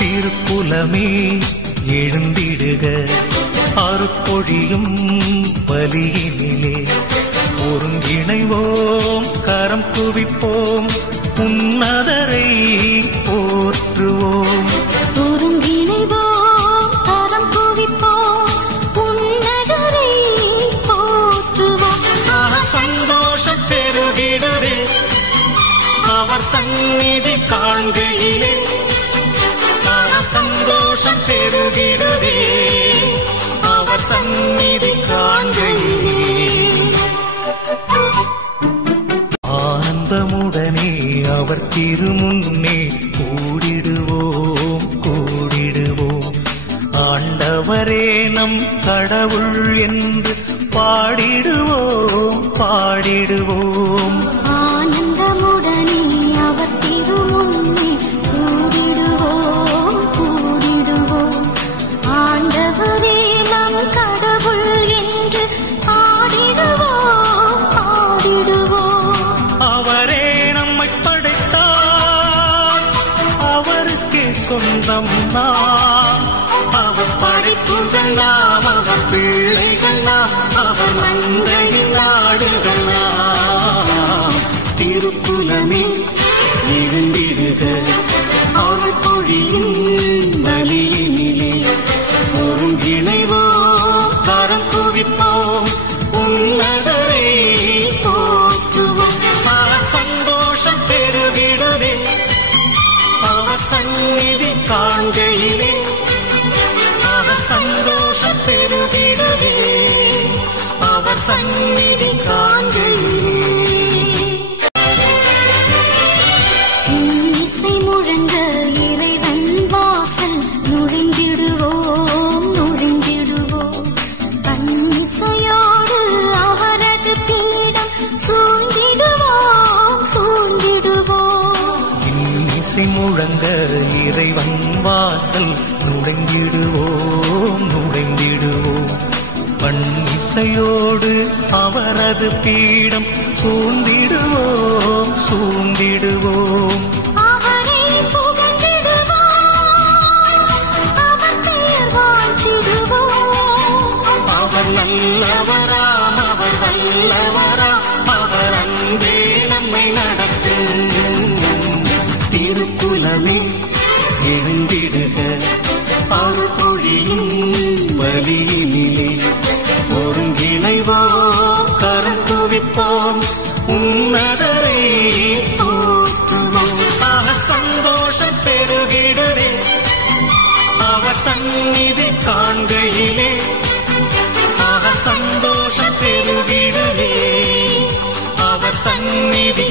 திருக்குலமே எழுந்திடுக, அருட்பொழியும் பலியினிலே ஒருங்கிணைவோம், கரம் குவிப்போம், உன்னதரை போற்றுவோம். ஒருங்கிணைவோம், கரம் குவிப்போம், உன்னதரை போற்றுவோம். சந்தோஷம் பெருகிடுதே அவர் சந்நிதி காண்கையிலே, சந்தோஷம் பெருகிடுதே அவர் சந்நிதி காண்கையிலே. ஆனந்தமுடனே அவர் திருமுன்னே கூடிடுவோம் கூடிடுவோம். ஆண்டவரே நம் கடவுள் என்று பாடிடுவோம் பாடிடுவோம். ஆனந்தமுடனே அவர் திருமுன்னே கூடிடுவோம் கூடிடுவோம். ஆண்டவரே நம் கடவுள் என்று பாடிடுவோம் பாடிடுவோம். அவரே நம்மை படைத்தார், அவருக்கே சொந்தம் நாம். அவர் படைப்புகள் நாம், அவர் பிள்ளைகள் நாம், அவர் மந்தையின் நாடுகள் நாம். திருக்குலமே எழுந்திடுக, அருட்பொழியும் பலியினிலே ஒருங்கிணைவோம், கரம் குவிப்போம், உன்னதரை போற்றுவோம். சந்தோஷம் பெருகிடுதே அவர் சந்நிதி காண்கையிலே, அவர் சந்தோஷம் பெருகிடுதே அவர் சந்நிதி காண்கையிலே. இசை முழங்க இறைவன் வாசல் நுழைந்திடுவோம் நுழைந்திடுவோம். பன்னிசையோடு அவரது பீடம் சூழ்ந்திடுவோம் சூழ்ந்திடுவோம். இசை முழங்க இறைவன் வாசல் நுழைந்திடுவோம் நுழைந்திடுவோம். பன்னிசையோடு அவரது பீடம் சூழ்ந்திடுவோம் சூழ்ந்திடுவோம். அவரை புகழ்ந்திடுவோம், அவர் பெயர் வாழ்த்திடுவோம். அவர் நல்லவராம், அவர் வல்லவராம், அவர் அன்பே நம்மை நடத்தும். திருக்குலமே எழுந்திடுக, அருட்பொழியும் பலியினிலே ஒருங்கிணைவோம், கரம் குவிப்போம், உன்னதரை போற்றுவோம். சந்தோஷம் பெருகிடுதே அவர் சந்நிதி காண்கையிலே, சந்தோஷம் பெருகிடுதே அவர் சந்நிதி